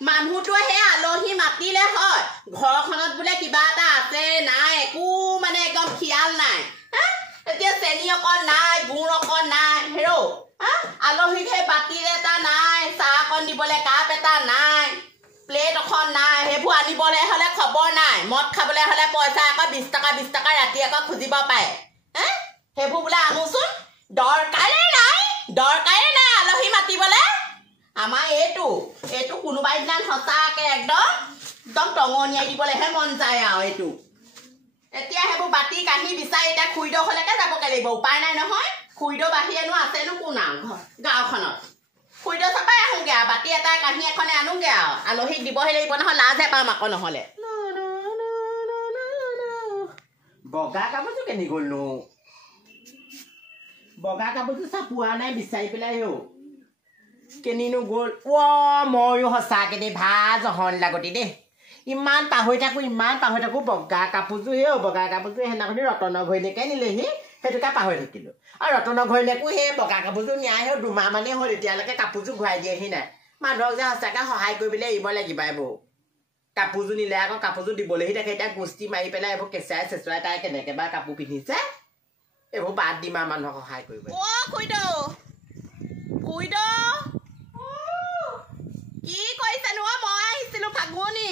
মানুহটো হে আলহী মাতিলে হয় ঘৰখনত বোলে কিবা এটা আছে নাই একো মানে একদম খিয়াল নাই এতিয়া চেনি অকণ নাই গুড় অকণ নাই হেৰৌ আলহীক সেই বাতিৰ এটা নাই চাহ অকণ দিবলৈ কাপ এটা নাই প্লেট এখন নাই সেইবোৰ আনিবলৈ হ'লে খবৰ নাই মদ খাবলৈ হ'লে পইচা আকৌ 20 টকা ৰাতি আকৌ খুজিব পাৰে সেইবোৰ বোলে আনোচোন দৰকাৰে নাই আলহী মাতিবলৈ আমাৰ এইটো কোনোবাই দিনা সঁচাকে একদম টঙনিয়াই দিবলৈহে মন যায় আৰু এইটো এতিয়া সেইবোৰ বাতি কাঁহী বিচাৰি এতিয়া খুৰীদৌলৈকে যাবগৈ লাগিব উপায় নাই নহয় খুৰীদৌ বাহিৰেনো আছেনো কোন আৰু গাঁওখনত খুৰীদৌ চাপাই আহোঁগৈ আৰু বাতি এটা কাঁহী এখনে আনোগৈ আৰু আলহীক দিবহে লাগিব নহয় লাজহে পাম আকৌ নহ'লে বগা কাপোৰযোৰ কেনি গ'লনো বগা কাপোৰযোৰ চাপোৱা নাই বিচাৰি পেলাই কেনিনো গ'ল ময়ো সঁচাকৈ দেই ভাল জহন লাগতি দেই ইমান পাহৰি থাকোঁ বগা কাপোৰযোৰ বগা কাপোৰযোৰ সেইদিনাখনি ৰতনৰ ঘৈণীয়েকে নিলেহি সেইটোকে পাহৰি থাকিলোঁ আৰু ৰতনৰ ঘৈণীয়েকো সেই বগা কাপোৰযোৰ নিয়াই দুমাহ মানেই হ'ল এতিয়ালৈকে কাপোৰযোৰ ঘূৰাই দিয়েহি নাই মানুহক যে সঁচাকৈ সহায় কৰিবলৈ এৰিব লাগিব এইবোৰ কাপোৰযোৰ নিলে আকৌ কাপোৰযোৰ দিবলৈহি থাকে এতিয়া গোষ্ঠী মাৰি পেলাই এইবোৰ কেঁচাই চেঁচুৱাই তাই কেনেকৈ বা কাপোৰ পিন্ধিছে এইবোৰ বাদ দিম আৰু মানুহক সহায় কৰিব কি কৰিছানো মই আহিছিলোঁ ফাগুনি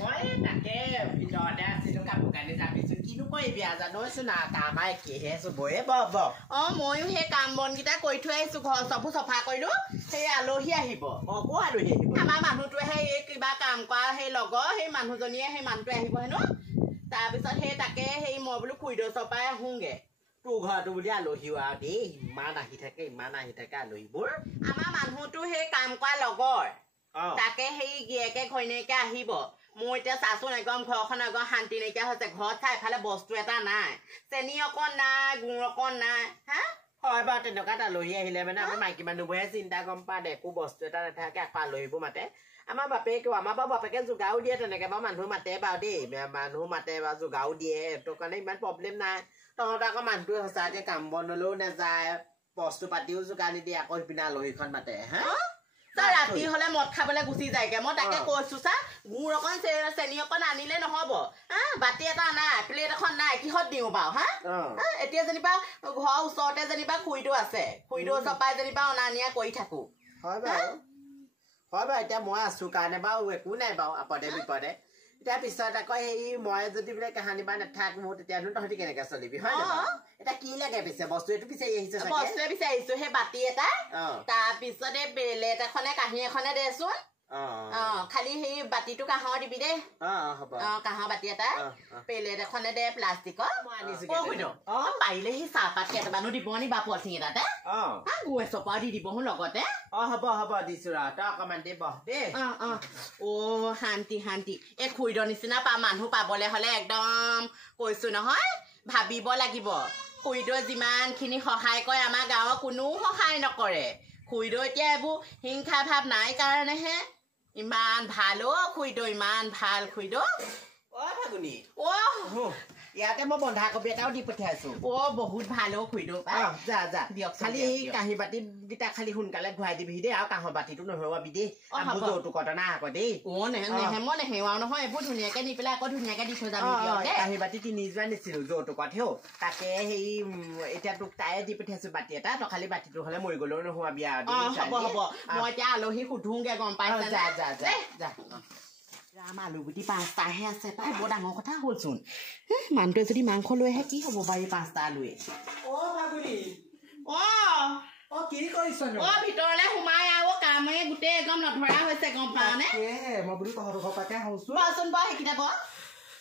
মই তাকে ভিতৰতে আছিলোঁ কাপোৰ কানি যাবিছোঁ কিনো কৰিবি জানোচোন আমাৰ একেহে চবৰে ময়ো সেই কাম বনকেইটা কৰি থৈ আহিছোঁ ঘৰ চবো চফা কৰিলোঁ সেই আলহী আহিব আলহী আহিব আমাৰ মানুহটোৱে এই কিবা কাম কৰা সেই লগৰ সেই মানুহজনীয়ে সেই মানুহটোৱে আহিব হেনো তাৰপিছত সেই তাকে সেই মই বোলো খুৰীদৌ চপাই আহোঁগৈ তোৰ ঘৰটো বুলি আলহীও আৰু দেই ইমান আহি থাকে আলহীবোৰ আমাৰ মানুহটো সেই কাম কৰা লগৰ তাকে সেই গিয়েকে ঘৈণীয়েকে আহিব মোৰ এতিয়া চাচোন একদম ঘৰখন একদম শান্তি নাইকিয়া হৈছে ঘৰত চাই এফালে বস্তু এটা নাই চেনি অকণ নাই গুড় অকণ নাই হয় বাৰু তেনেকুৱাত আলহী আহিলে মানে আমাৰ মাইকী মানুহবোৰে চিন্তা গম পা দে একো বস্তু এটা নাথাকে আকৌ আলহীবোৰ মাতে আমাৰ বাপেকে যোগাও দিয়ে তেনেকৈ বাৰু মানুহ মাতে বাৰু দেই মানুহ মাতে বাৰু যোগাও দিয়ে সেইটো কাৰণে ইমান প্ৰব্লেম নাই তহঁতৰ আকৌ মানুহটোৱে সঁচাকৈ কাম বন হ'লেও নাযায় বস্তু পাতিও যোগাৰ নিদিয়ে আকৌ সিপিনে আলহীখন মাতে ৰাতি হ'লে মদ খাবলৈ গুচি যায়গে মই তাকে কৈছো চা গুড় অকণ চেনি অকণ আনিলে নহ'ব বাতি এটা নাই প্লেট এখন নাই কিহত দিওঁ বাৰু এতিয়া যেনিবা ঘৰৰ ওচৰতে যেনিবা খুৰীদৌ আছে খুৰীদৌ চপাই যেনিবা অনা নিয়া কৰি থাকো হয় বাৰু এতিয়া মই আছো কাৰণে বাৰু একো নাই বাৰু আপদে বিপদে এতিয়া পিছত আকৌ সেই মই যদি বোলে কাহানি বা নাথাকো তেতিয়ানো তহঁতি কেনেকে চলিবি হয় এতিয়া কি লাগে পিছে বস্তু এইটো বিচাৰি আহিছে বস্তুৱে বিচাৰি আহিছো সেই বাতি এটা তাৰপিছতে প্লেট এখনে কাঁহী এখনে দেচোন খালি সেই বাতিটো কাঁহৰ দিবি দেই কাঁহৰ বাতি এটা প্লেট এখনে দে প্লাষ্টিকৰ পাৰিলে সেই চাহপাত কেইটামানো দিব নি বা পলিথিন এটাতে গুড় এচপাও দি দিব লগতে হ'ব দিছো ৰ তই অকণমান দে বহ দেই শান্তি এই খুৰীদৌৰ নিচিনা মানুহ পাবলৈ হ'লে একদম কৈছো নহয় ভাবিব লাগিব খুৰীদৌৰ যিমানখিনি সহায় কৰে আমাৰ গাঁৱৰ কোনো সহায় নকৰে খুৰীদৌৰ এতিয়া এইবোৰ হিংসা ভাৱ নাই কাৰণেহে ইমান ভাল খুৰীদৌ ইমান ভাল খুৰীদৌ ফাগুনি ইয়াতে মই বন্ধাকবি এটাও দি পঠিয়াইছো বহুত ভাল খুৰীদৌ যা দিয়ক খালি এই কাঁহী বাতিকেইটা খালি সোনকালে ঘূৰাই দিবিহি দেই আৰু কাঁহৰ বাতিটো নহৰুৱাবি দেই যৌতুকত নাই আকৌ দেই মই নেহেৰুৱাও নহয় এইবোৰ ধুনীয়াকে নি পেলাই আকৌ ধুনীয়াকে দি থৈ যাবি কাঁহী বাতি 3 নিছিলো যৌতুকত তাকে সেই এতিয়া তোক তাই দি পঠিয়াইছো বাতি এটা তই খালি বাতিটো হ'লে মৰি গ'লেও নহৰুৱাবি আৰু হ'ব মই এতিয়া আলহী সুধোগে গম পাই যা ৰাম আলু গুটি 5টাহে আছে পাই বৰ ডাঙৰ কথা হ'লচোন মানুহটোৱে যদি মাংস লৈ আহে কি হ'ব বাৰু 5টা আলুৱে কি কৰিছ ভিতৰলৈ সোমাই আৰু কামে গোটেই একদম নধৰা হৈছে গম পাৱনে মই বুলি তহঁতৰ ঘৰপাকে হৈছো বচোন বাৰু সেইকেইটা বৰ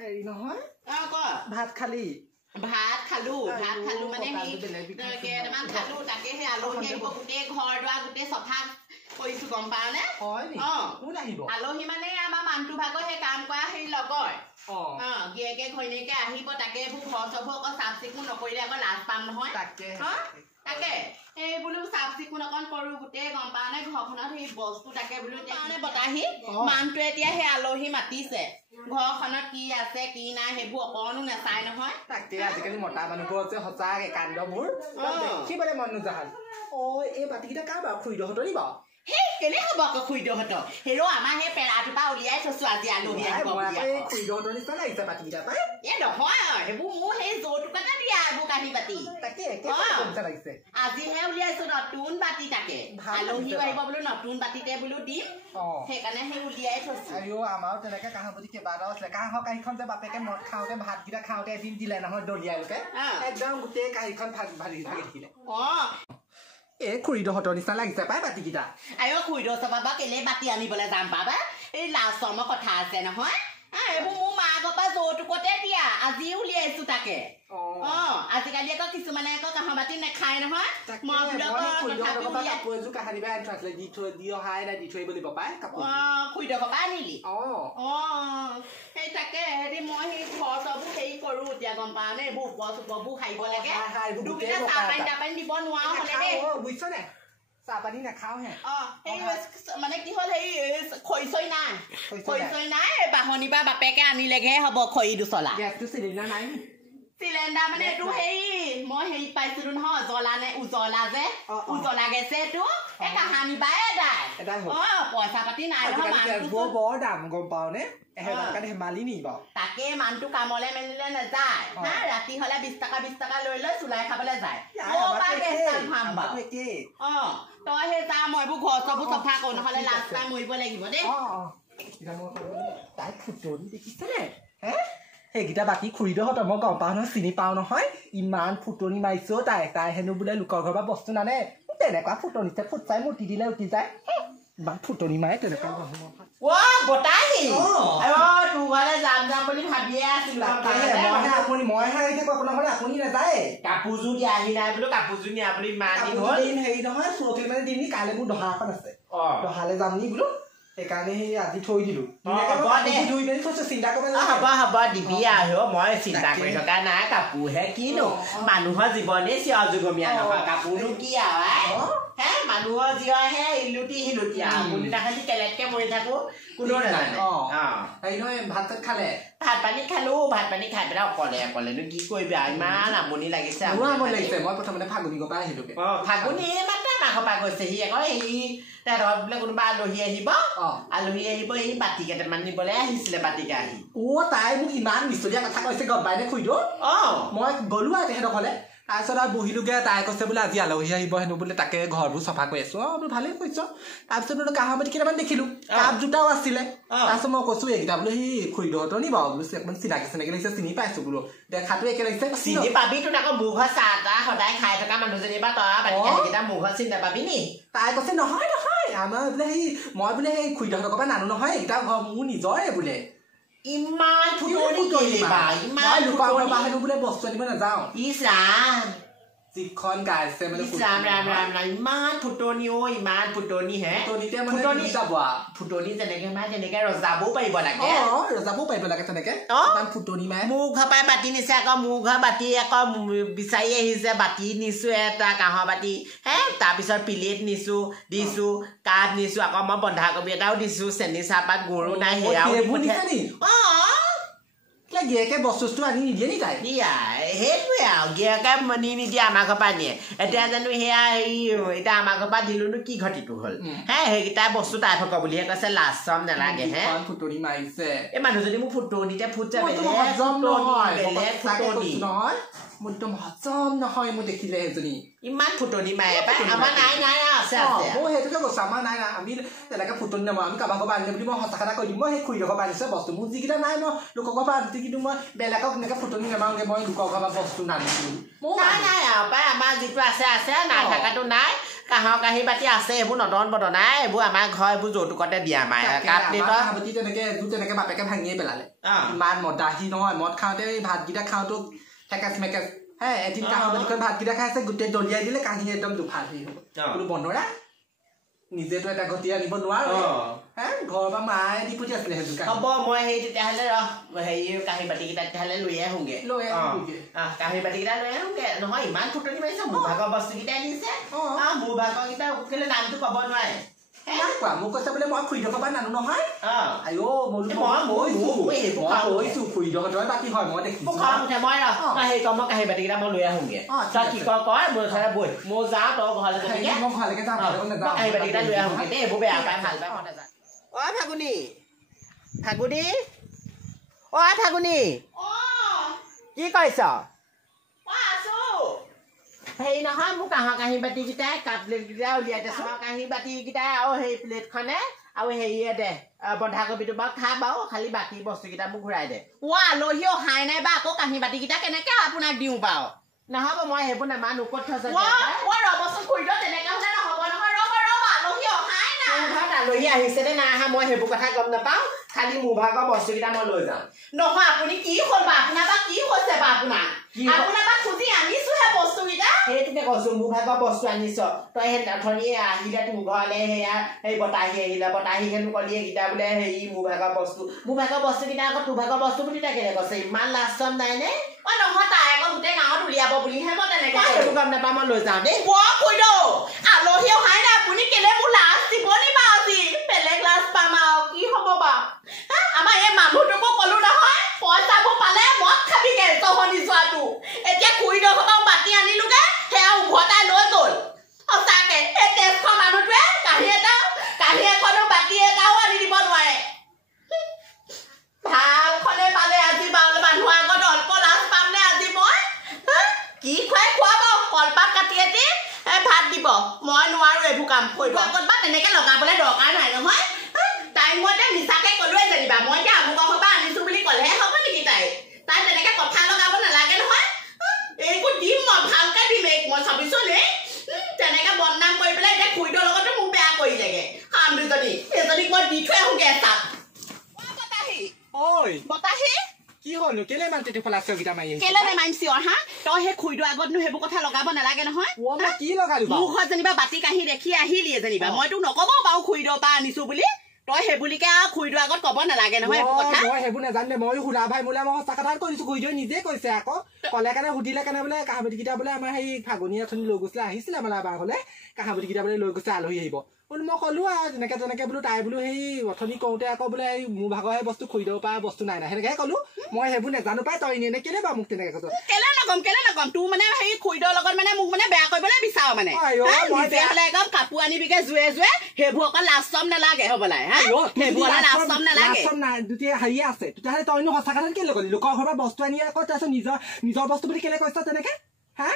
হেৰি নহয় ভাত খালো মানে কেইটামান খালো তাকে সেই আলহী আহিব গোটেই ঘৰ দুৱাৰ গোটেই চফা কৰিছো গম পাৱনে আলহী মানে আমাৰ মানুহটো ভাগৰ সেই কাম কৰা সেই লগৰ গিয়েকে ঘৈণীয়েকে আহিব তাকে এইবোৰ ঘৰ চবোৰ আকৌ চাফ চিকুণ নকৰিলে আকৌ লাজ পাম নহয় তাকে এই বোলো চাফ চিকুণ অকণ কৰো গোটেই গম পাৱনে ঘৰখনত সেই বস্তু তাকে বোলো বতাহি মানুহটোৱে এতিয়া সেই আলহী মাতিছে ঘৰখনত কি আছে কি নাই সেইবোৰ অকণো নাচাই নহয় তাকে আজিকালি মতা মানুহবোৰ আছে সঁচাকে কাণ্ডবোৰ দেখিবলৈ মন নোযোৱা হ'ল এই বাতিকেইটা কাৰ বাৰু খুৰীদৌহঁতৰি বাৰু হে কেলে হ'ব আকৌ খুইদহত হেৰো আমাৰ হে পেৰাটোপা উলিয়াই থৈছো আজি আলহী আহিব এই খুইদহতৰ নিচিনা লাগিছে বাতিকেইটা পাই এ নহয় সেইবোৰ মোৰ সেই যৌতুকতে দিয়া এইবোৰ কাঢ়ি বাতি তাকে কেনেকুৱা লাগিছে আজিহে উলিয়াইছো নতুন বাতি তাকে আলহীও আহিব বোলো নতুন বাতিতে বোলো দিম সেইকাৰণে সেই উলিয়াই থৈছো আৰু আমাৰো তেনেকে কাঁহবতি কেইবাটাও আছিলে কাঁহৰ কাঁহীখন যে বাপেকে মদ খাওঁতে ভাতকেইটা খাওঁতে এদিন দিলে নহয় দলিয়াইলোকে একদম গোটেই কাঁহীখন ভাগি থাকিলে এ খুৰীদহতৰ নিচিনা লাগিছে পাই বাতিকেইটা আয়ো খুৰীদহ চাবা কেলে বাতি আনিবলৈ যাম পাবা এই লাষ্টৰ কথা আছে নহয় এইবোৰ মোৰ মাকৰ পৰা যৌতুকতে দিয়া আজি উলিয়াইছো তাকে আজিকালি আকৌ কিছুমানে আকৌ কাঁহৰ বাতি নাখায় নহয় খুৰীদহ পৰা আনিলি সেই তাকে হেৰি মই সেই ঘৰ চবোৰ হেৰি কৰো এতিয়া গম পাওঁ নে এইবোৰ ওপৰ চুপৰবোৰ সাৰিব লাগে চাহপানী দিব নোৱাৰো হলে বুজিছ নে চাহপানী নাখাওহে মানে কি হ'ল হেৰি খৰি নাই বাহনী বা বাপেকে আনিলেগেহে হ'ব খৰি দুচলা চিলিণ্ডাৰ নাই চিলিণ্ডাৰ মানে এইটো হেৰি মই হেৰি পাইছিলো নহয় উজলা যে উজলা গেছে এইটো এই কাহানি বাই এদাই পইচা পাতি নাই নহয় বৰ দাম গম পাও নে ধেমালি নি বাৰু তাকে মানুহটো কামলে মেলিলে নাযায় ৰাতি হলে 20 টকা লৈ চুলাই খাবলৈ যায় তই সেই যা মই এইবোৰ ঘৰ চবোৰ চফা কৰো নহলে লাষ্ট টাইম মৰিব লাগিব দেই তাই ফুটনি দেখিছেনে সেইকেইটা বাকী খুৰীদহত মই গম পাওঁ নহয় চিনি পাওঁ নহয় ইমান ফুটনি মাৰিছো তাই হেনো বোলে লোকৰ ঘৰৰ পৰা বস্তু নানে তেনেকুৱা ফুটনিতে ফুট চাই মূৰ্তি দিলে উঠি যায় ইমান ফুটনি মাৰে তেনেকুৱা বতাহি তোৰ ঘৰলে যাম বুলি ভাবিয়ে আছিলো আপুনি নাযায় কাপোৰযোৰ দিয়াহি নাই বোলো কাপোৰযোৰ নিয়া বুলি ইমান দিন হেৰি নহয় চৌকি মানে দিম নি কাইলৈ মোৰ দহা এখন আছে দহালে যাম নি বোলো সেইকাৰণে সেই আজি থৈ দিলো হ'ব দিবি আৰু মই চিন্তা কৰি থকা নাই কাপোৰহে কিনো মানুহৰ জীৱনে চিৰযুগমীয়া নহয় কাপোৰনো কি আৰু মানুহৰ জীয়াহে ইলুটি সিলুটি কোনদিনাখনি কেলেটকে মৰি থাকো কোনো নাজানে হেৰি নহয় ভাত চাত খালে ভাত পানী খালো ভাত পানী খাই পেলাই অকলেনো কি কৰিবি ইমান আমনি লাগিছে মই প্ৰথমতে ফাগুনি পৰা আহিলো ফাগুনি মাত্ৰ আমাৰ ঘৰ পৰা গৈছে সি আকৌ হেৰি তাত বোলে কোনোবা আলহী আহিব এই বাতি কেইটামান নিবলৈ আহিছিলে বাতিকে আহি তাই মোক ইমান মিছলীয়া কথা কৈছে গম পাই নে খুইদো মই গলো আৰু তেহেঁতক হলে তাৰপিছত আৰু বহিলোগে তাই কৈছে বোলে আজি আলহী আহিব হেনো বোলে তাকে ঘৰবোৰ চফা কৰি আছো বোলো ভালেই কৈছ তাৰপিছত বোলো কাঁহৰ বাতি কেইটামান দেখিলো কাপ জোতাও আছিলে তাৰপিছত মই কৈছো এইকেইটা বোলো সি খুইদহতৰ নি বাৰু বোলো অকমান চিনাকি লাগিছে চিনি পাইছো বোলো দেখাটো একে লাগিছে চিনি পাবি তোৰ আকৌ মোৰ ঘৰ চাহ তাহ সদায় খাই থকা মানুহজনী বা তই বাতিকেইটা মোৰ ঘৰত চিনি নাপাবি নি তাই কৈছে নহয় আমাৰ বোলে সেই মই বোলে সেই খুইদহতৰ পৰা নানো নহয় এইকেইটা ঘৰ মোৰ নিজৰে বোলে ইমান ফুটনি বোলে বস্তু আনিব নাযাওঁ ইছৰাম যিখন গাইছে মানে ইমান ফুটনি ইমান ফুটনি হে ফুটনি যেনেকে মাৰে তেনেকে ৰজাবও পাৰিব লাগে তেনেকে ফুটনি মাৰে মোৰ ঘৰ পৰাই বাতি নিছে আকৌ মোৰ ঘৰ বাতি আকৌ বিচাৰি আহিছে বাতি নিছো এটা কাঁহৰ বাতি তাৰপিছত প্লেট নিছো দিছো কাপ নিছো আকৌ মই বন্ধাকবি এটাও দিছো চেনি চাহপাত গৰু নাই সেয়াও গিয়েকে বস্তু আনি নিদিয়ে নি তাই সেইটোৱে আৰু গিয়েকে নি নিদিয়ে আমাৰ ঘৰ পৰা নিয়ে এতিয়া জানো সেয়া হেৰি এতিয়া আমাৰ ঘৰ পৰা দিলোনো কি ঘটিটো হল সেইকেইটা বস্তু তাই ভক বুলিহে কৈছে লাজ চম নালাগে ফুটনি মাৰিছে এই মানুহজনী মোক ফুটনিতে ফুট নহয় মোৰ দেখিলে সেইজনী ইমান ফুটনি মাৰে আমাৰ নাই আছে মই সেইটোকে কৈছো আমাৰ নাই আমি তেনেকে ফুটনি নামাৰো আমি কাৰোবাৰ ঘৰ পৰা আনিলে বুলি মই সঁচা কথা কৈ দিম মই সেই খুৰীৰ ঘৰ পৰা আনিছে বস্তু মোৰ যিকেইটা নাই মই লোকৰ ঘৰ পৰা আনিছো কিন্তু মই বেলেগক এনেকে ফুটনি নামাৰোগে মই লোকৰ ঘৰ পৰা বস্তু নানিছো নাই আমাৰ যিটো আছে নাই থকাটো নাই কাঁহৰ কাঁহী বাতি আছে এইবোৰ নদন বদনাই এইবোৰ আমাৰ ঘৰ এইবোৰ যৌতুকতে দিয়া তেনেকে বাপেকে ভাঙিয়ে পেলালে ইমান মদাহী নহয় মদ খাওঁতে ভাতকেইটা খাওঁতো ঠেকেচ মেকেচ এদিন কাঁহৰ বাতিখন ভাতকেইটা খাইছে গোটেই দলিয়াই দিলে কাঁহী একদম দুফাল হেৰি হ'ব বোলো বনৰা নিজেতো এটা গতি আনিব নোৱাৰো ঘৰৰ পৰা মায়ে দি পঠিয়াইছিলে সেইযোৰ হ'ব মই সেই তেতিয়াহ'লে হেৰি কাঁহী বাতিকেইটা তেতিয়াহ'লে লৈ আহোগে কাঁহী বাতিকেইটা লৈ আহোগে নহয় ইমান ফুটনি মাৰিছে মোৰ ভাগৰ বস্তুকেইটাই নিছে মোৰ ভাগৰ কেইটা কেলে নামটো ক'ব নোৱাৰে কোৱা মোক কৈছে বোলে মই খুইদ কবা নানো নহয় আইও মই কৈছো খুইদ হতই বাকি হয় মই দেখিছো মই কাহি কম কাহি বাটি কিটা মই লৈ আহোঁগে তই কি কয় মোৰ চাই বৈ মই যাওঁ তই ঘৰলৈ যাবি মই ঘৰলৈকে যাওঁ কাহি বাটি কিটা লৈ আহোঁগে দেই এইবোৰ বেয়া পাই ভাল পাই মই নাযাওঁ ফাগুনি ফাগুনি ফাগুনি কি কৈছ হেৰি নহয় মোক কাঁহৰ বাতি কেইটাই কাপ প্লেট কেইটা উলিয়াই দে কাঁহী বাতি কেইটাই আৰু সেই প্লেটখনে আৰু হেৰিয়ে দে বন্ধাকবিটো বাৰু খা বাৰু খালি বাকী বস্তুকেইটা মোক ঘূৰাই দে আলহী অহাই নাই বা আকৌ কাঁহী বাতি কেইটা কেনেকে আপোনাক দিওঁ বাৰু নহ'ব মই সেইবোৰ নেমানো ক'ত থৈছে ৰ'বচোন খুৰীদ তেনেকে হ'লে নহ'ব নহয় ৰ'ব আলহী অহাই নাই ঘৰত আলহী আহিছে নে নাই অহা মই সেইবোৰ কথা গম নাপাওঁ খালি মোৰ ভাগৰ বস্তুকেইটা মই লৈ যাওঁ নহয় আপুনি কি হ'ল বা আপোনাৰ বা কি হৈছে বা আপোনাৰ বা খুজি আনিছোহে বস্তুকেইটা সেইটোকে কৈছো মোৰ ভাগৰ বস্তু আনিছ তই সেই ধনী আহিলে তোৰ ঘৰলে সেয়া সেই বতাহী আহিলে বতাহী হেনো কলি এইকেইটা বোলে হেৰি মোৰ ভাগৰ বস্তুকেইটা আকৌ তোৰ ভাগৰ বস্তু বুলি তাই কেনে কৈছে ইমান লাষ্টম নাই নে নহয় তাই আকৌ গোটেই গাঁৱত উলিয়াব বুলিহে মই তেনেকে সেইটো গম নাপাওঁ মই লৈ যাওঁ দেই আলহী অহাই নাই আপুনি কেলে মোৰ লাজ দিব নি বা আজি বেলেগ লাজ পাম আৰু কি হ'ব বা আমাৰ এই মানুহটোকো কলো নহয় পইচাবোৰ পালে মদ খাবিগে তহনি যোৱাটো এতিয়া খুৰীদ ঘৰৰ বাতি আনিলোগে সেয়া উভতাই লৈ গ'ল সঁচাকে এই তেজখোৱা মানুহটোৱে কাঁহী এখনো বাতি এটাও আনি দিব নোৱাৰে ভালখনে পালে আজি মানুহৰ আগত অল্প লাজ পাম নে আজি মই কি খুৱাই খুৱাব কলপাত কাটি এটি ভাত দিব মই নোৱাৰো এইবোৰ কাম কৰিব আগত বা তেনেকে লগাবলৈ দৰকাৰ নাই নহয় তাই মই এতিয়া মিছাকে ক'লোৱে যেনিবা মই এতিয়া আমুকৰ ঘৰৰ পৰা আনিছো বুলি ক'লেহে হ'ব নেকি তাই তেনেকে কথা লগাব নালাগে নহয় এইবোৰ দিম মই ভালকে দিম মই চাবিছো নে তেনেকে বদনাম কৰি পেলাই এতিয়া খুৰীদৰ লগতো মোক বেয়া কৰিলেগে কাম দুজনী এজনীক মই দি থৈ আহোঁগে এটাত বতাহী কি হলো কেলে ইমান তেতি ফলাছ গিটা মাৰি কেলে নেমাৰিমছি হা তই সেই খুৰীদৰ আগতনো সেইবোৰ কথা লগাব নালাগে নহয় কি লগালো মোৰ ঘৰত যেনিবা বাতি কাঁহী দেখি আহিলিয়ে যেনিবা মই তোক নক'ব বাৰু খুৰীদৰ পৰা আনিছো বুলি তই সেইবুলিকে আৰু খুৰীদৰ আগত ক'ব নালাগে নহয় মই সেইবোৰ নাজানো মই সুধা ভাই মোলে মই সঁচা কথা কৈছো খুৰীদই নিজে কৈছে আকৌ ক'লে কাৰণে সুধিলে কাৰণে বোলে কাঁহাবতিকেইটা বোলে আমাৰ সেই ফাগুনী এথনি লৈ গৈছিলে আহিছিলে মানে আমাৰ ঘৰলে কাঁহাবতিকেইটা বোলে লৈ গৈছে আলহী আহিব মই ক'লো আৰু তেনেকে বোলো তাই বোলো সেই অথনি কওঁতে আকৌ বোলে এই মোৰ ভাগৰ সেই বস্তু খুৰীদৰ পৰা বস্তু নাই সেনেকেহে ক'লো মই সেইবোৰ নাজানো পাই তই এনে কেলে বা মোক তেনেকে কৈছ কেলে নকম তোৰ মানে সেই খুৰীদৰ লগত মানে মোক মানে বেয়া কৰিবলৈ বিচাৰ মানে একদম কাপোৰ আনিবিগে জুৱে সেইবোৰ অকল লাষ্টম নালাগে হ'বলাই হেৰি আছে তেতিয়াহ'লে তইনো সঁচা কথা কেলে ক'লি লোকৰ ঘৰৰ পৰা বস্তু আনি আকৌ তাৰপিছত নিজৰ বস্তু বুলি কেলে কৈছ তেনেকে হা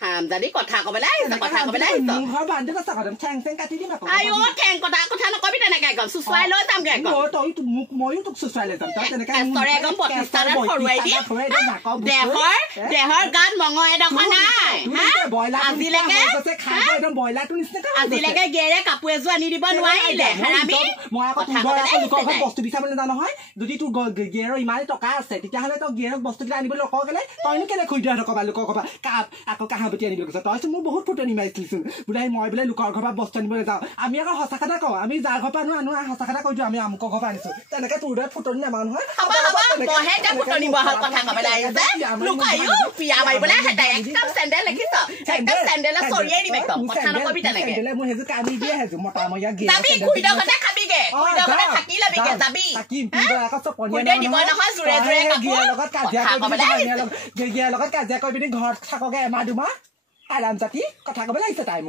হামজাদি কথা ক'বলৈ আহিছে কথা ক'বলৈ আহিছ মোৰ ঘৰ বান্ধি আছে কদম ঠেং কাটি দিম আকৌ আইও ঠেং কথা নকবি তেনেকে একদম চুচুৱাই লৈ যামগে একদম তই মোক ময়ো তোক চুচুৱাই লৈ যাম তই তেনেকে একদম প্ৰতিষ্ঠানত খৰুৱাই দি দেহৰ গাত মঙহ এডোখৰ নাই আজিলৈকে গেৰে কাপোৰ এযোৰ আনি দিব নোৱাৰিলে মই আকৌ বস্তু বিচাৰিবলৈ যাওঁ নহয় যদি তোৰ গেৰৰ ইমানেই টকা আছে তেতিয়াহ'লে তই গেৰক বস্তুকেইটা আনিবলৈ নকওঁ কেলে তইনো কেলে খুজি দিয়া নকবা লোকৰ ঘৰ কাপ আকৌ কাঁহাবতি আনিবলৈ কৈছ তইচোন মোৰ বহুত ফুটনি মাৰিছিলচোন বোলে মই বোলে লোকৰ ঘৰ পৰা বস্তু আনিবলৈ যাওঁ আমি আকৌ সঁচা কথা কওঁ আমি যাৰ ঘৰ পৰা আনো সঁচা কথা কৈছো আমি আমুকৰ ঘৰ পৰা আনিছো তেনেকে তোৰ দৰে ফুটনি নামাৰো নহয় মই সেইযোৰ কানি দিয়ে সেইযোৰ মতামৰীয়া লগত কাজিয়া কৰি পিনি ঘৰত থাকগে এমাহ দুমাহ আৰাম জাতি কথা ক'বলৈ আহিছে তাই